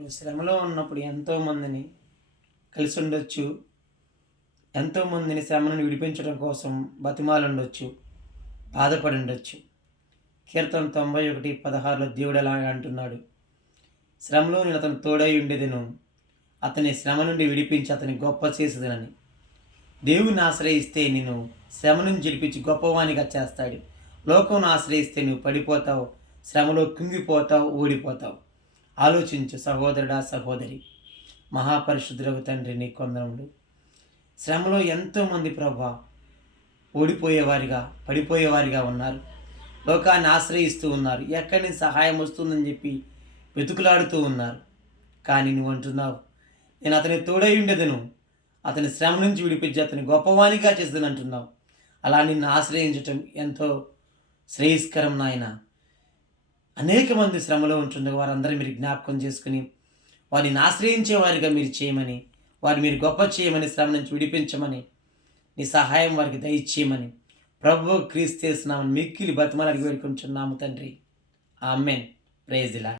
నువ్వు శ్రమలో ఉన్నప్పుడు ఎంతోమందిని కలిసి ఉండొచ్చు. ఎంతోమందిని శ్రమ నుండి విడిపించడం కోసం బతిమాలుండొచ్చు, బాధపడి ఉండొచ్చు. కీర్తన 91:16 దేవుడు అలాగే అంటున్నాడు, శ్రమలో నేను అతను తోడై ఉండేదను, అతని శ్రమ నుండి విడిపించి అతని గొప్ప చేసేదనని. దేవుని ఆశ్రయిస్తే నేను శ్రమ నుంచి విడిపించి గొప్పవానిగా చేస్తాడు. లోకం ఆశ్రయిస్తే నువ్వు పడిపోతావు, శ్రమలో కుంగిపోతావు, ఓడిపోతావు. ఆలోచించు సహోదరుడా, సహోదరి. మహాపరిశుద్ధులకు తండ్రి నీ కొందరములు. శ్రమలో ఎంతోమంది ప్రభా ఓడిపోయేవారిగా, పడిపోయేవారిగా ఉన్నారు. లోకాన్ని ఆశ్రయిస్తూ ఉన్నారు. ఎక్కడి నుంచి సహాయం వస్తుందని చెప్పి వెతుకులాడుతూ ఉన్నారు. కానీ నువ్వు అంటున్నావు, నేను అతని తోడై ఉండేదను, అతని శ్రమ నుంచి విడిపించి అతని గొప్పవానిగా చేసేదని అంటున్నావు. అలా నిన్ను ఆశ్రయించటం ఎంతో శ్రేయస్కరం నాయన. అనేక మంది శ్రమలో ఉంటుండగా వారందరూ మీరు జ్ఞాపకం చేసుకుని వారిని ఆశ్రయించే వారిగా మీరు చేయమని, వారిని మీరు గొప్ప చేయమని, శ్రమ నుంచి విడిపించమని, నీ సహాయం వారికి దయచేయమని ప్రభువు క్రీస్తు యేసు నామమున మిక్కిలి బతిమాలి అడిగి వేడుకుంటున్నాము తండ్రి. ఆమేన్. Praise the lord.